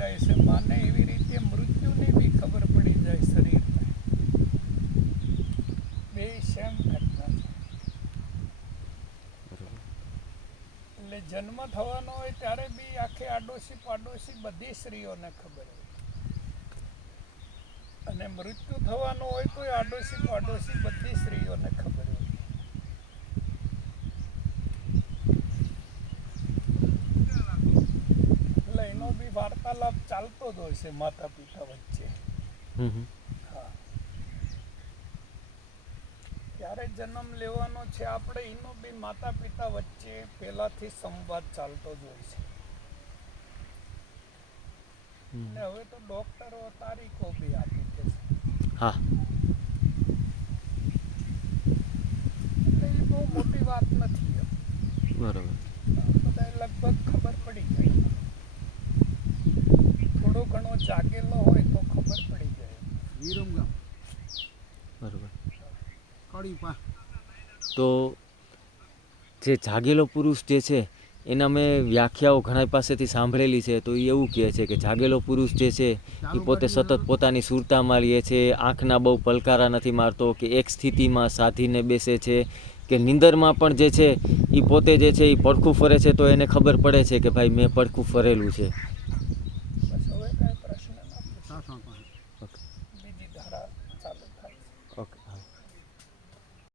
જાય છે માને, એવી રીતે મૃત્યુની બી ખબર પડી જાય શરીરને. બે સેમ ઘટના છે. એટલે જન્મ થવાનો હોય ત્યારે બી આખી આડોશી પાડોશી બધી સ્ત્રીઓને ખબર હોય, અને મૃત્યુ થવાનું હોય તો આડોશી પાડોશી બધી સ્ત્રીઓને ખબર હોય. એટલે એનો બી વાર્તાલાપ ચાલતો જ હોય છે માતા પિતા વચ્ચે. હા, ક્યારે જન્મ લેવાનો છે આપણે, એનો બી માતા પિતા વચ્ચે પહેલાથી સંવાદ ચાલતો જ હોય છે. અને હવે તો ડોક્ટરો તારીખો બી આપી દે છે. હા, એટલે એ બહુ મોટી વાત નથી એમ. બરોબર. બધા લગભગ ખબર પડી જાય. થોડો ઘણો જાગેલો હોય તો ખબર પડી જાય. વિરમગામ બરોબર. કડી પા તો જે જાગેલો પુરુષ જે છે એના મેં વ્યાખ્યાઓ ઘણા પાસેથી સાંભળેલી છે. તો એ એવું કહે છે કે જાગેલો પુરુષ જે છે એ પોતે સતત પોતાની સુરતામાં રહે છે, આંખના બહુ પલકારા નથી મારતો, કે એક સ્થિતિમાં સાધીને બેસે છે, કે નીંદરમાં પણ જે છે એ પોતે જે છે એ પડખું ફરે છે તો એને ખબર પડે છે કે ભાઈ મેં પડખું ફરેલું છે.